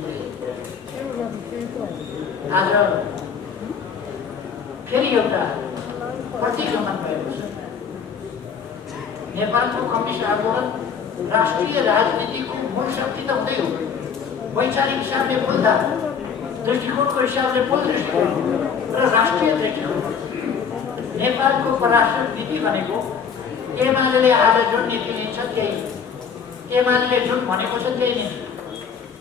आज फेरि एउटा प्रतिगमन भएको छ। नेपालको कम्युनिस्ट आन्दोलन राष्ट्रिय राजनीतिको मूल शक्ति त हुँदै हो, वैचारिक हिसाबले बोल्दा, दृष्टिकोणको हिसाबले मूल दृष्टिकोण र राष्ट्रिय दृष्टिकोण। नेपालको परराष्ट्र नीति भनेको एमाले आज जुन नीति लिन्छ त्यही, एमाले जुन भनेको छ त्यही नीति।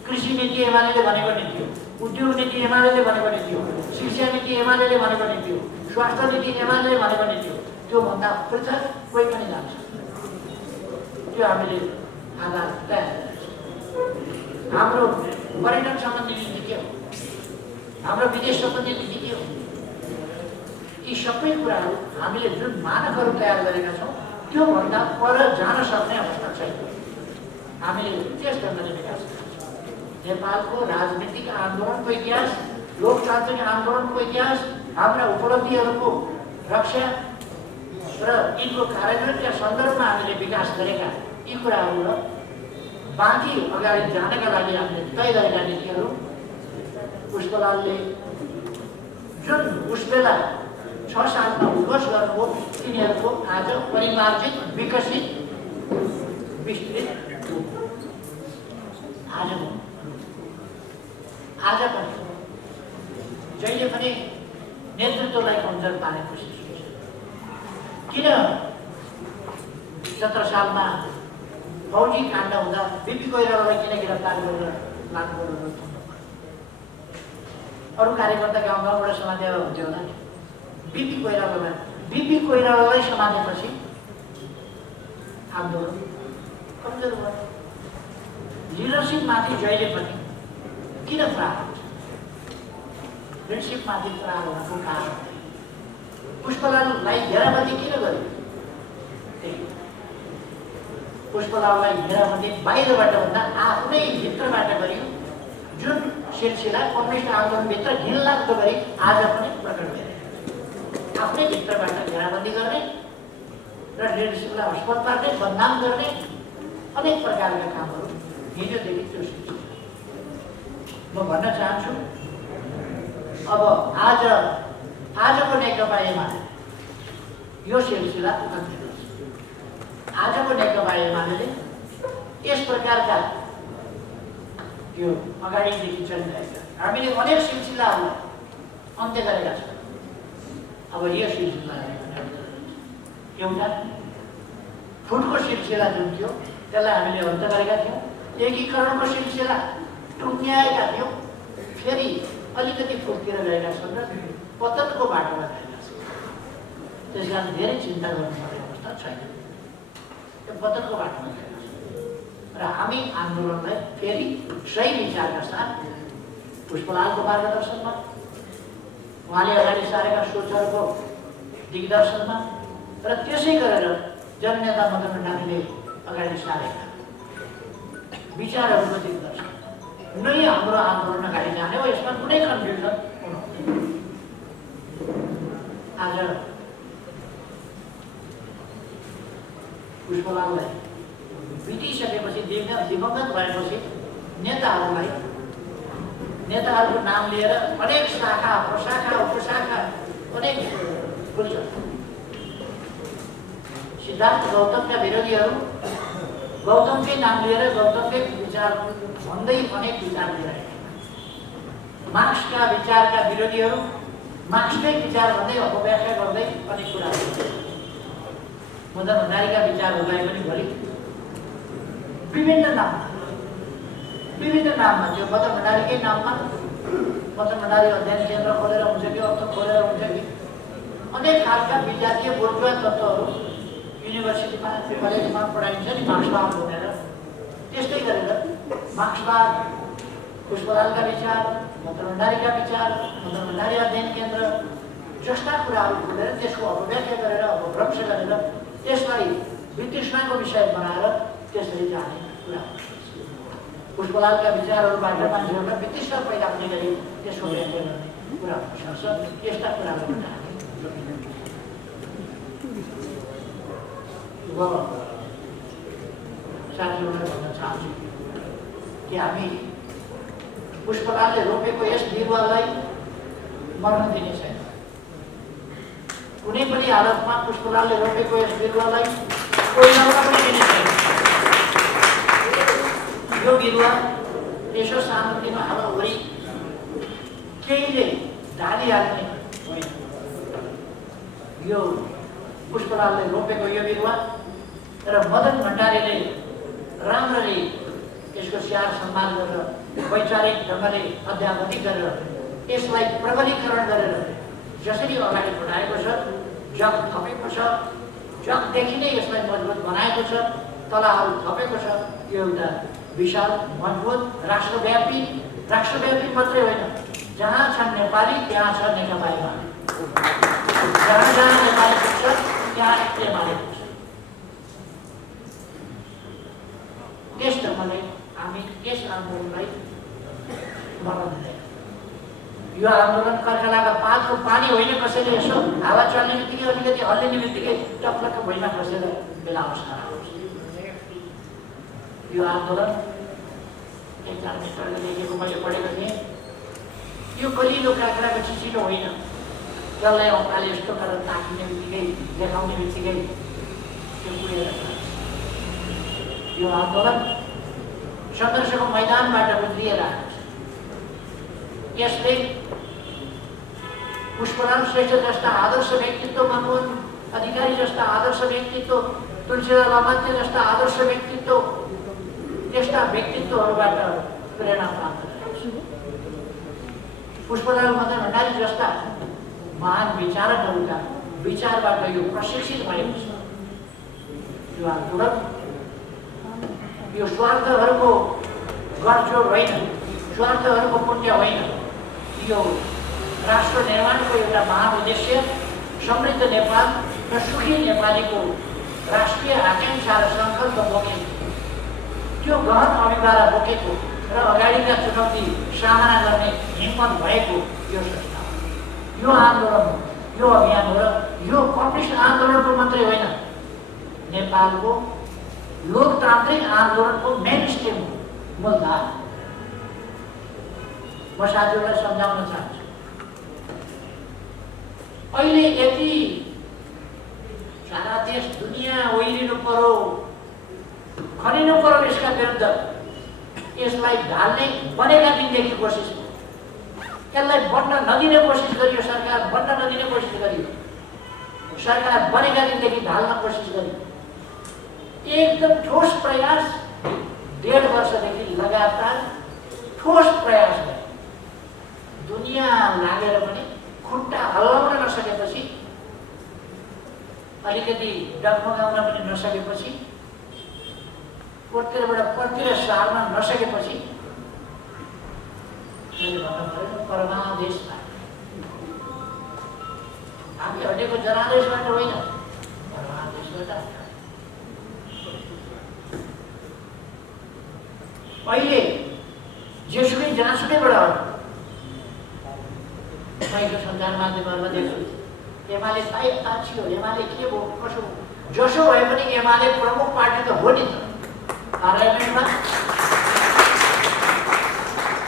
कृषि नीति एमाले भनेको नीति हो, उद्योग नीति एमाले भनेको नीति हो, शिक्षा नीति एमाले भनेको नीति हो, स्वास्थ्य नीति एमाले भनेको नीति हो। त्योभन्दा पृथक कोही पनि जान्छ। त्यो हामीले आधार तय। हाम्रो पर्यटन सम्बन्धी नीति के हो, हाम्रो विदेश सम्बन्धी नीति के हो, यी सबै कुराहरू हामीले जुन मानकहरू तयार गरेका छौँ त्योभन्दा पर जान सक्ने अवस्था छैन। हामीले त्यस ढङ्गले विकास गर्छौँ। नेपालको राजनीतिक आन्दोलनको इतिहास, लोकतान्त्रिक आन्दोलनको इतिहास, हाम्रा उपलब्धिहरूको रक्षा र यिनको कार्यान्वयनका सन्दर्भमा हामीले विकास गरेका यी कुराहरू र बाँकी अगाडि जानका लागि हामीले तय गरेका नीतिहरू पुष्पलालले जुन उसबेला 6 सालमा उद्घोष गर्नुभयो तिनीहरूको आज परिमार्जित, विकसित, विस्तृत आज पनि जहिले पनि नेतृत्वलाई कमजोर पार्ने कोसिस हुन्छ। किन 17 सालमा फौजी काण्ड हुँदा बिपी कोइरालालाई किन गिरफ्तार गरेर लानुपर्यो? अरू कार्यकर्ता गाउँ गाउँबाट समातेर हुन्थ्यो होला। बिपी कोइरालालाई समातेपछि आन्दोलन कमजोर भयो। लिडरसिपमाथि जहिले पनि किन प्रहार हुन्छ? लिडरसिपमाथि प्रहार हुनको कारण पुष्पलाललाई घेराबन्दी किन गर्यो? पुष्पलाललाई घेराबन्दी बाहिरबाट भन्दा आफ्नै भित्रबाट गरियो। जुन सिलसिला कम्युनिस्ट आन्दोलनभित्र घिनलाग्दो गरी आज पनि प्रकट भइरहेको, आफ्नै भित्रबाट घेराबन्दी गर्ने र लिडरसिपलाई असफल पार्ने, बदनाम गर्ने अनेक प्रकारका कामहरू हिजोदेखि त्यो सिलसिला। म भन्न चाहन्छु अब आजको नेकपा एमाले यो सिलसिला अन्त्य गर्छ। आजको नेकपा एमाले यस प्रकारका यो अगाडिदेखि चलिरहेका हामीले अनेक सिलसिलाहरूलाई अन्त्य गरेका छौँ। अब यो सिलसिला एउटा फुटको सिलसिला जुन थियो त्यसलाई हामीले अन्त्य गरेका थियौँ। एकीकरणको सिलसिला टुङ्ग्याएका थियौँ, फेरि अलिकति फुटतिर गएका छन् र पतनको बाटोमा गएका छन्। त्यस कारण धेरै चिन्ता गर्नुपर्ने अवस्था छैन, त्यो पतनको बाटोमा गएका छन्। र हामी आन्दोलनलाई फेरि सही विचारका साथ पुष्पलालको मार्गदर्शनमा, उहाँले अगाडि सारेका सोचहरूको दिग्दर्शनमा र त्यसै गरेर जननेता मदन भण्डारीले अगाडि सारेका विचारहरूको दिग्दर्शन नै हाम्रो आन्दोलन अगाडि जाने हो। यसमा कुनै कन्फ्युजन हुनुहुँदैन। आज पुष्पलाललाई बितिसकेपछि, दिवंगत भएपछि नेताहरूको नाम लिएर अनेक शाखा, प्रशाखा, उपशाखा अनेक खुल्छ। सिद्धार्थ गौतमका विरोधीहरू गौतमकै नाम लिएर गौतमकै विचार भन्दै अनेक विचार लिइरहेका। मार्क्सका विचारका विरोधीहरू मार्क्सकै विचार भन्दै अपव्याख्या गर्दै अनेक कुराहरू। मदन भण्डारीका विचारहरूलाई पनि भोलि विभिन्न नाममा त्यो मदन भण्डारीकै नाममा मदन भण्डारी अध्ययन केन्द्र खोलेर हुन्छ कि अर्थ खोलेर हुन्छ कि अनेक खालका विजातीय बोर्जुवा तत्त्वहरू युनिभर्सिटीमा, कलेजमा पढाइन्छ नि मार्क्सवाद भनेर। त्यस्तै गरेर मार्क्सवाद, पुष्पलालका विचार, मदन भण्डारीका विचार, मदन भण्डारी अध्ययन केन्द्र जस्ता कुराहरू खोलेर त्यसको अपव्याख्या गरेर, अपभ्रंश गरेर त्यसलाई वितृष्णाको विषय बनाएर त्यसरी जाने कुरा। पुष्पलालका विचारहरूबाट मान्छेहरूलाई वितृष्णा पैदा हुने गरी त्यसको व्याख्या गर्ने कुरा हुनसक्छ। यस्ता कुराहरू साथीहरूलाई भन्न चाहन्छु कि हामी पुष्पलालले रोपेको यस बिरुवालाई मर्न दिने छैन। कुनै पनि हालतमा पुष्पलालले रोपेको यस बिरुवालाई कोही नम्बर पनि दिने छैन। यो बिरुवा यसो सानोतिनो हावाहुरी केहीले ढालिहाल्ने होइन। यो पुष्पलालले रोपेको यो बिरुवा र मदन भण्डारीले राम्ररी यसको स्याहार सम्मान गरेर वैचारिक ढङ्गले अध्यापनिक गरेर यसलाई प्रबलीकरण गरेर जसरी अगाडि बढाएको छ, जग थपेको छ, जगदेखि नै यसलाई मजबुत बनाएको छ, तलाहरू थपेको छ, यो एउटा विशाल मजबुत राष्ट्रव्यापी मात्रै होइन, जहाँ छन् नेपाली त्यहाँ छ नेकपा एमाले, जहाँ नेपाली पुग्छ त्यहाँ एमाले पुग्छ। त्यस ढङ्गले हामी यस आन्दोलनलाई मर्न दिँदैन। यो आन्दोलन कर्कलाका पातको पानी होइन, कसैले यसो हावा चल्ने बित्तिकै अलिकति हल्लिने बित्तिकै टक्लक्क भुइँमा खसेर बेलाओस् खराब। यो आन्दोलन एकजना मित्रले लेखेको मैले पढेको थिएँ। यो कलिलो काँक्राको चिचिलो होइन, जसलाई औँलाले यस्तो गरेर ताकिने बित्तिकै, देखाउने बित्तिकै त्यो पुगेर जान्छ। यो आन्दोलन सङ्घर्षको मैदानबाट उत्रिएर आएको छ। यसले पुष्पलाल श्रेष्ठ जस्ता आदर्श व्यक्तित्व, मनमोहन अधिकारी जस्ता आदर्श व्यक्तित्व, तुलसीलाल लामात्य जस्ता आदर्श व्यक्तित्व, त्यस्ता व्यक्तित्वहरूबाट प्रेरणा प्राप्त गरेको छ। पुष्पलाल मदन भण्डारी जस्ता महान विचारकहरूका विचारबाट यो प्रशिक्षित भएको छ। यो आन्दोलन यो स्वार्थहरूको गठजोड होइन, स्वार्थहरूको पुण्य होइन। यो राष्ट्र निर्माणको एउटा महान उद्देश्य समृद्ध नेपाल र सुखी नेपालीको राष्ट्रिय आकांक्षा र सङ्कल्प बोकेको, त्यो गहन अभिवारा बोकेको र अगाडिका चुनौती सामना गर्ने हिम्मत भएको यो संस्था हो, यो आन्दोलन हो, यो अभियान हो। र यो कम्युनिस्ट आन्दोलनको मात्रै होइन, नेपालको लोकतान्त्रिक आन्दोलनको मेन स्ट्रिम हो, मूलधार। म साथीहरूलाई सम्झाउन चाहन्छु, अहिले यति सारा देश दुनियाँ ओइलिनु पर्यो, खनिनु पर्यो यसका विरुद्ध, यसलाई ढाल्ने बनेका दिनदेखि कोसिस, यसलाई बन्न नदिने कोसिस गरियो, सरकार बन्न नदिने कोसिस गरियो, सरकार बनेका दिनदेखि ढाल्न कोसिस गरियो। एकदम ठोस प्रयास 1.5 वर्षदेखि लगातार ठोस प्रयास भयो। दुनियाँ लागेर पनि खुट्टा हल्लाउन नसकेपछि, अलिकति डगमगाउन पनि नसकेपछि, कोर्तिरबाट पर्तिर सार्न नसकेपछि परमादेशमा हामी हटेको जनादेशबाट होइन, परमादेशबाट। अहिले जेसुकै जहाँसुकैबाट मैले सञ्चार माध्यमहरूमा देख्छु, एमाले थाहा थियो एमाले के भयो कसो, जसो भए पनि एमाले प्रमुख पार्टी त हो नि त।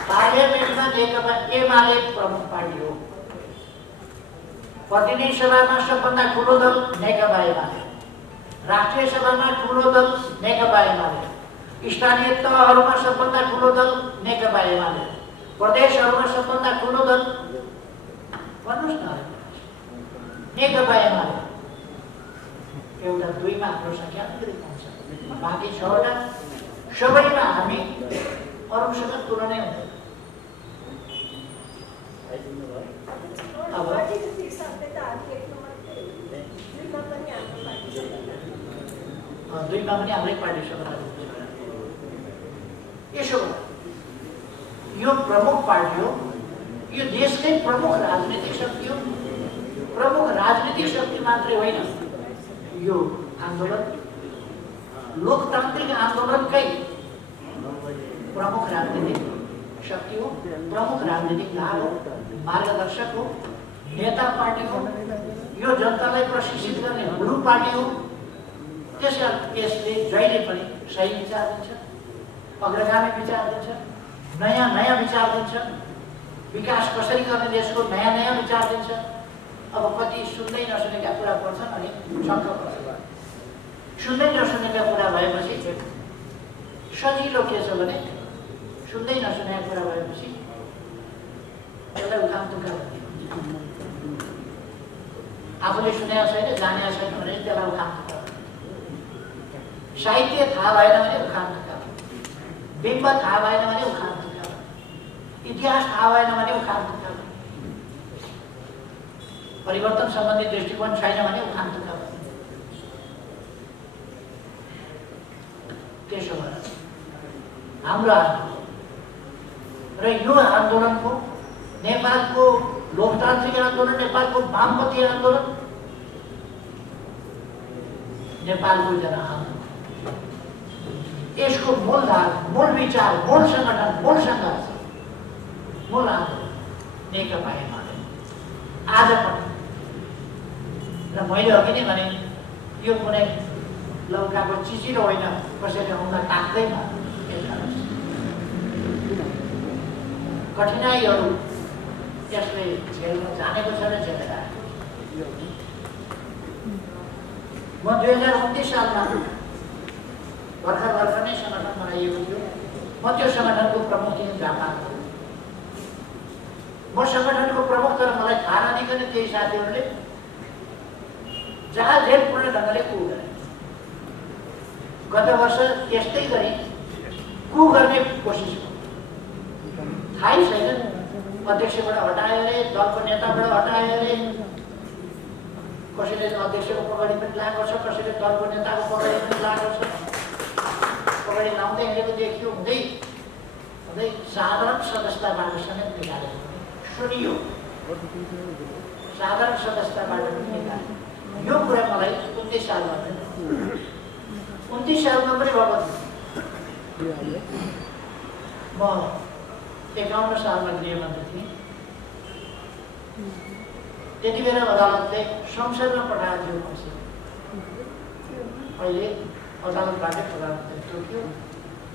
पार्लियामेन्टमा नेकपा एमाले प्रमुख पार्टी हो। प्रतिनिधि सभामा सबभन्दा ठुलो दल नेकपा एमाले, राष्ट्रिय सभामा ठुलो दल नेकपा एमाले, स्थानीय तहहरूमा सबभन्दा ठुलो दल नेकपा एमाले, प्रदेशहरूमा सबभन्दा ठुलो दल भन्नुहोस् न नेकपा एमाले। एउटा 2मा हाम्रो सङ्ख्या अलिकति कम छ, बाँकी 6वटा सबैमा हामी अरूसँग तुलनै हुँदैन। अब 2मा पनि हाम्रै पार्टीसँग यसो यो प्रमुख पार्टी हो, यो देशकै प्रमुख राजनीतिक शक्ति हो। प्रमुख राजनीतिक शक्ति मात्रै होइन, यो आन्दोलन लोकतान्त्रिक आन्दोलनकै प्रमुख राजनीतिक शक्ति हो, प्रमुख राजनीतिक धार हो, मार्गदर्शक हो, नेता पार्टी हो, यो जनतालाई प्रशिक्षित गर्ने गुरु पार्टी हो। यसले जहिले पनि सही विचार दिन्छ, अग्रगामी विचार दिन्छ, नयाँ नयाँ विचार दिन्छ, विकास कसरी गर्ने देशको नयाँ नयाँ विचार दिन्छ। अब कति सुन्दै नसुनेका कुरा पर्छन् अनि शङ्का पर्छ। सुन्दै नसुनेका कुरा भएपछि सजिलो के छ भने, सुन्दै नसुनेका कुरा भएपछि त्यसलाई उखान तुक्का आफूले सुनेको छैन जानेको छैन भने त्यसलाई उखान तुक्का, साहित्य थाहा भएन भने उखान तुक्का, बिम्ब थाहा भएन भने उखान तुक्का, इतिहास थाहा भएन भने उखान तुक्का, परिवर्तन सम्बन्धी दृष्टिकोण छैन भने उखान तुक्का। त्यसो भएर हाम्रो आन्दोलन र यो आन्दोलनको, नेपालको लोकतान्त्रिक आन्दोलन, नेपालको वामपन्थी आन्दोलन, नेपालको जनआन्दोलन, यसको मूलधार, मूल विचार, मूल सङ्गठन, मूल सङ्घर्ष, मूल आन्दोलन नेकपा एमाले आज पनि। र मैले अघि नै भने यो कुनै लौकाको चिचिलो होइन, कसैले आउँदा काट्दैन। कठिनाइहरू यसले झेल्न जानेको छ र झेलेर आएको। म 2029 सालमा भर्खर नै सङ्गठन बनाइएको थियो, म त्यो सङ्गठनको प्रमुख थिएँ जापानको। म सङ्गठनको प्रमुख, तर मलाई थाहा नदिकन त्यही साथीहरूले जहाजपूर्ण ढङ्गले कु गरे। गत वर्ष यस्तै गरी कु गर्ने कोसिस भयो, थाहै छैन, अध्यक्षबाट हटायो अरे, दलको नेताबाट हटायो अरे, कसैले अध्यक्षको पगडी पनि लगाएको छ, कसैले दलको नेताको पगडी पनि लगाएको छ, अगाडि लाउँदै हिँडेको देखियो, हुँदै हुँदै साधारण सदस्यताबाट समेत निकालेको सुनियो, साधारण सदस्यताबाट पनि निकाल्यो। यो कुरा मलाई 29 सालमा 29 सालमा पनि भएको थियो। म 51 सालमा गृहमन्त्री थिएँ। त्यति बेला अदालतले संसदमा पठाएको थियो पछि। अहिले अदालतबाटै प्रधानमन्त्री तोक्यो।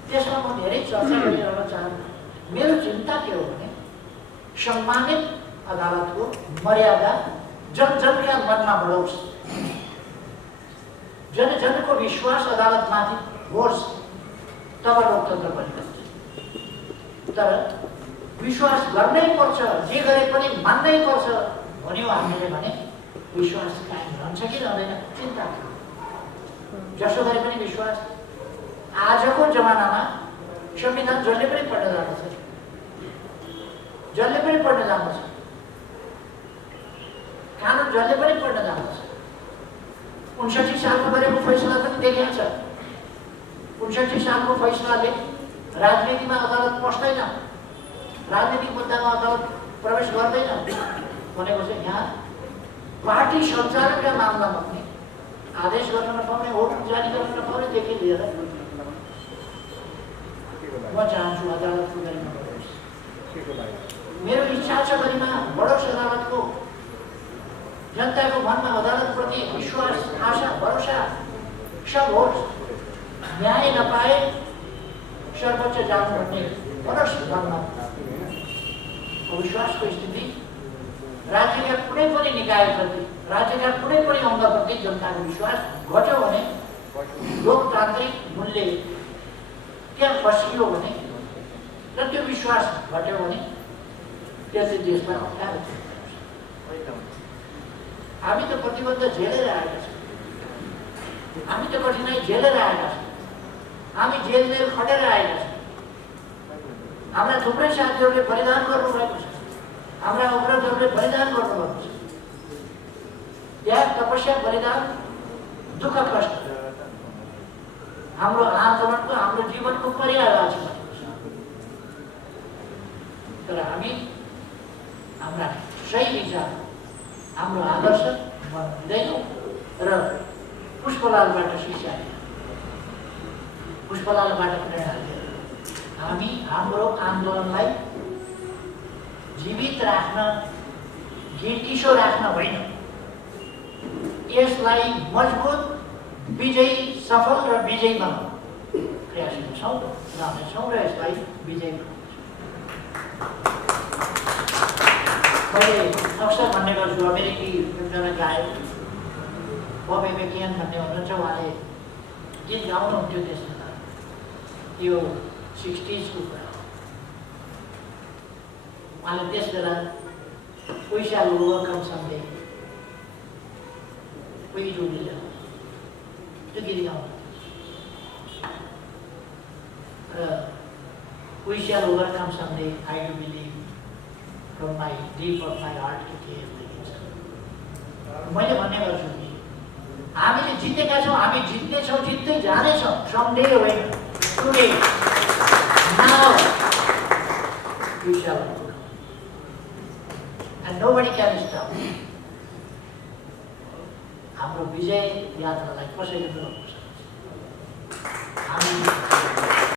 त्यसमा म धेरै चर्चा गरिरहन चाहन्छु। मेरो चिन्ता के हो भने सम्मानित अदालतको मर्यादा जनजनका मनमा बढोस्, जनजनको विश्वास अदालतमाथि होस्, तब लोकतन्त्र बलिन्छ। तर विश्वास गर्नै पर्छ, जे गरे पनि मान्नै पर्छ भन्यो हामीले भने विश्वास कायम रहन्छ कि रहँदैन चिन्ता। जसो गरे पनि विश्वास। आजको जमानामा संविधान जसले पनि पढ्न जान्दछ, जसले पनि पढ्न जान्दछ, कानुन जसले पनि पढ्न जान्दछ। 59 सालको गरेको फैसला पनि देखिएको छ। 59 सालको फैसलाले राजनीतिमा अदालत पस्दैन, राजनीतिक मुद्दामा अदालत प्रवेश गर्दैन भनेको चाहिँ यहाँ पार्टी सञ्चालनका मामलामा पनि आदेश गर्न नपाउने, होट जारी गर्न नपाउनेदेखि लिएर म चाहन्छु अदालतको गरिमा बढोस्। मेरो इच्छा छ गरिमा बढोस् अदालतको। जनताको मनमा अदालतप्रति विश्वास, आशा, भरोसा सब होस्। न्याय नपाए सर्वोच्च जानु भन्ने बढोस् मनमा अविश्वासको स्थिति। राज्यका कुनै पनि निकायप्रति, राज्यका कुनै पनि अङ्गप्रति जनताको विश्वास घट्यो भने, लोकतान्त्रिक मूल्य त्यहाँ फसियो भने र त्यो विश्वास घट्यो भने त्यसले देशमा अप्ठ्यारो छ। हामी त प्रतिबन्ध झेलेर आएका छौँ, हामी त कठिनाइ झेलेर आएका छौँ, हामी जेल खटेर आएका छौँ। हाम्रा थुप्रै साथीहरूले बलिदान गर्नुभएको छ, हाम्रा अग्रजहरूले बलिदान गर्नुभएको छ। त्याग, तपस्या, बलिदान, दुःख, कष्ट हाम्रो आन्दोलनको, हाम्रो जीवनको पर्यायवाची छ। तर हामी हाम्रा सही विचार, हाम्रो आदर्श दिँदैनौँ र पुष्पलालबाट शिक्षा लिएर, पुष्पलालबाट प्रेरणा लिएर हामी हाम्रो आन्दोलनलाई जीवित राख्न, गिरकिसो राख्न होइन, यसलाई मजबुत, विजयी, सफल र विजयी बनाउन प्रयासमा छौँ, रहनेछौँ र यसलाई विजयी बनाउँछौँ। मैले अक्सर भन्ने गर्छु, अमेरिकी एकजना गायक बब एबेकियन भन्ने हुनुहुन्छ, उहाँले गीत गाउनुहुन्थ्यो त्यसमा। यो 60s को कुरा हो। उहाँले त्यस बेला We shall overcome someday, we do believe, त्यो गीत गाउनु। We shall overcome someday, I do believe, from my deep of my heart to cave begins. मैले भन्ने गर्छु कि हामीले जितेका छौँ, हामी जित्नेछौँ, जित्दै जानेछौँ। someday होइन, today, now, we shall overcome. And nobody can stop. हाम्रो विजय यात्रालाई कसैले रोक्न सक्दैन। हामी